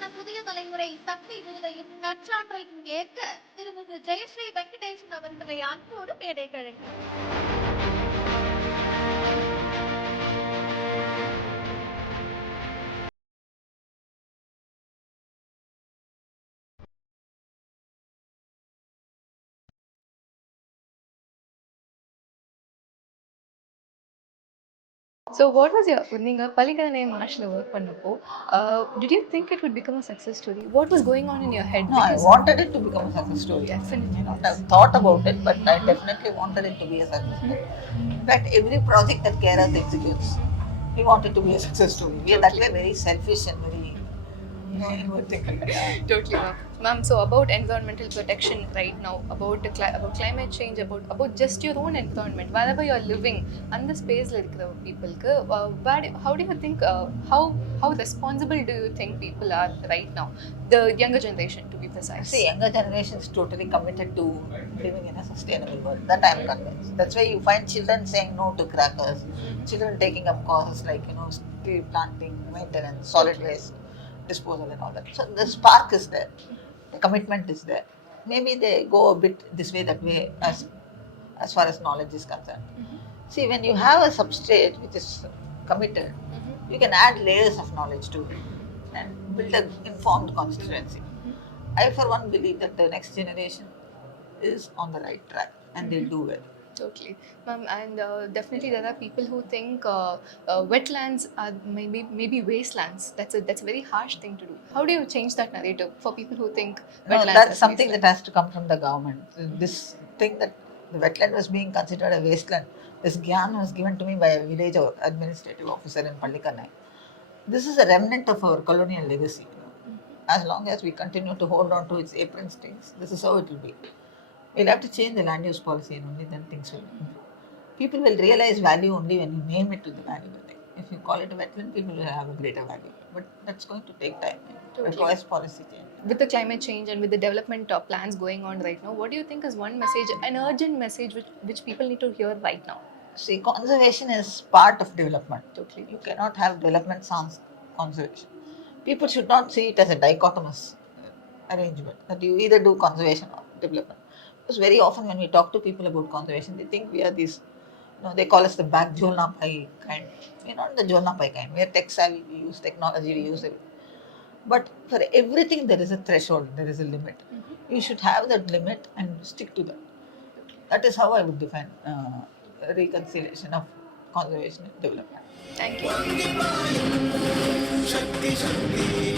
விருதுக்கான புதிய தலைமுறை சக்தி விருதையும் நற்சான்றையும் ஏற்க திருமதி ஜெயஸ்ரீ வெங்கடேசன் அவர்களை அன்போடு மேடைகள். So what was your நீங்க Pallikaranai Marshல work பண்ணப்போ did you think it would become a success story? What was going on in your head? No, I wanted it to become a success story. Definitely. I thought about it, but I definitely wanted it to be a success story. In fact, every project that Keras executes, we want it to be a success story. We are that way very selfish and very inward thinking. Totally, ma'am. So about environmental protection right now, about climate change, about just your own environment, wherever you are living, and the space la irukra people ku how do you think how responsible do you think people are right now, the younger generation to be precise? See, younger generation is totally committed to living in a sustainable world. That I am convinced. That's why you find children saying no to crackers, children taking up causes like tree planting, maintenance, solid waste disposal and all that. So the spark is there, the commitment is there. Maybe they go a bit this way, that way, as far as knowledge is concerned. See, when you have a substrate which is committed, you can add layers of knowledge to it and build an informed constituency. I for one believe that the next generation is on the right track and they'll do well. Totally, ma'am, and definitely there are people who think wetlands are maybe wastelands. That's a very harsh thing to do. How do you change that narrative for people who think wetlands? That's something that has to come from the government. This thing that the wetland was being considered a wasteland, this gyan was given to me by a village administrative officer in Pallikaranai. This is a remnant of our colonial legacy. As long as we continue to hold on to its apron strings, this is how it will be. We'll have to change the land use policy and only then things will improve. People will realize value only when you name it to the valuable thing. If you call it a wetland, people will have a greater value. But that's going to take time. It requires policy change. With the climate change and with the development plans going on right now, what do you think is one message, an urgent message which people need to hear right now? See, conservation is part of development. Totally. You cannot have development sans conservation. People should not see it as a dichotomous arrangement, that you either do conservation or development. Because very often when we talk to people about conservation, they think we are these, they call us the back Jolna Pai kind. We're not the Jolna Pai kind. We are tech savvy, we use technology, we use it. But for everything there is a threshold, there is a limit. You should have that limit and stick to that. That is how I would define reconciliation of conservation and development. Thank you.